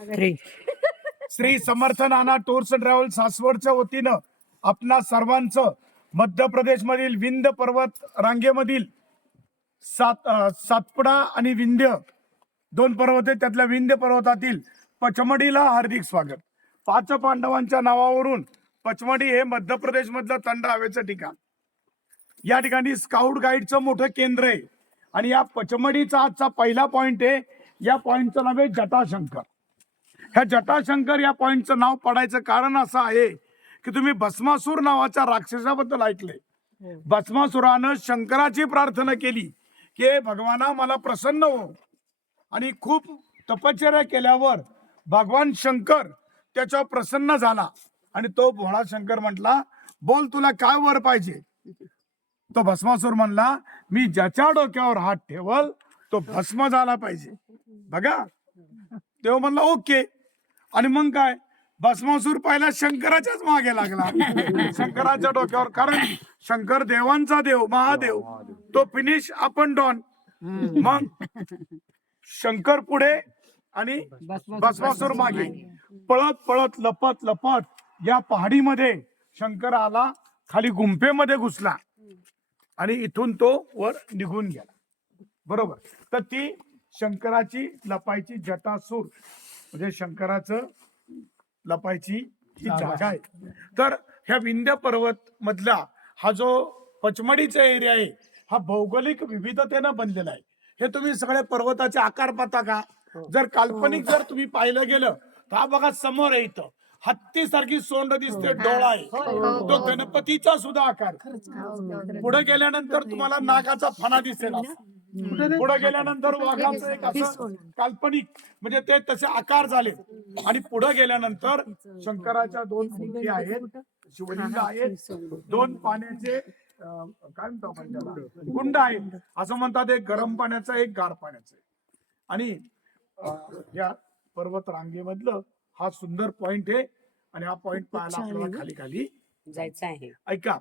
Shri Samarth Nana tours and travels सासवडच्या वतीनं आपणा सर्वांचं मध्य प्रदेश मधील विंध्य पर्वत रांगेमधील सातपुडा आणि विंध्य दोन पर्वत आहेत, त्यातल्या विंध्य पर्वतातील पचमढीला हार्दिक स्वागत. पाच पांडवांच्या नावावरून पचमढी हे मध्य प्रदेश मधलं थंड हवेचं ठिकाण. या ठिकाणी स्काउट गाईडचं मोठं केंद्र आहे आणि या पचमढीचा आजचा पहिला पॉइंट आहे. या पॉइंटचं नाव आहे जटाशंकर. ह्या जटाशंकर या पॉइंटचं नाव पडायचं कारण असं आहे की तुम्ही भस्मासूर नावाच्या राक्षसाबद्दल ऐकलंय. भस्मासुरानं शंकराची प्रार्थना केली की भगवाना मला प्रसन्न हो, आणि खूप तपश्चर्या केल्यावर भगवान शंकर त्याच्यावर प्रसन्न झाला आणि तो भोळा शंकर म्हटला, बोल तुला काय वर पाहिजे. तो भस्मासूर म्हणला, मी ज्याच्या डोक्यावर हात ठेवल तो भस्म झाला पाहिजे. बघा, तेव्हा म्हणला ओके. आणि मग काय, भस्मासूर पहिला शंकराच्याच मागे लागला, शंकराच्या डोक्यावर. कारण शंकर देवांचा देव, महादेव, तो फिनिश आपण डॉन. मग शंकर पुढे आणि भस्मासूर मागे. पळत पळत लपत लपत या पहाडीमध्ये शंकर आला, खाली गुंफेमध्ये घुसला आणि इथून तो वर निघून गेला. बरोबर. तर ती शंकराची लपायची जटासूर म्हणजे शंकराचं लपायची ही जागा आहे. तर ह्या विंध्य पर्वत मधला हा जो पचमढीचा एरिया आहे हा भौगोलिक विविधतेनं बनलेला आहे. हे तुम्ही सगळे पर्वताचे आकार पाहता का? जर काल्पनिक जर तुम्ही पाहिलं गेलं तर हा बघा समोर आहे, इथं हत्ती सारखी सोंड दिसते, डोळा आहे, तो गणपतीचा सुद्धा आकार. पुढे गेल्यानंतर तुम्हाला नागाचा फणा दिसेल, पुढे गेल्यानंतर वाघाचं एक असं काल्पनिक म्हणजे ते तसे आकार झाले. आणि पुढे गेल्यानंतर शंकराच्या दोन मूर्ती आहेत, शिवलिंग आहेत, दोन पाण्याचे काय म्हणतो आपण त्याला, कुंड आहेत. असं म्हणतात, एक गरम पाण्याचं एक गार पाण्याचं. आणि या पर्वत रांगेमधलं हा सुंदर पॉइंट आहे आणि हा पॉइंट पाहायला आपल्याला खाली खाली जायचं आहे. ऐका,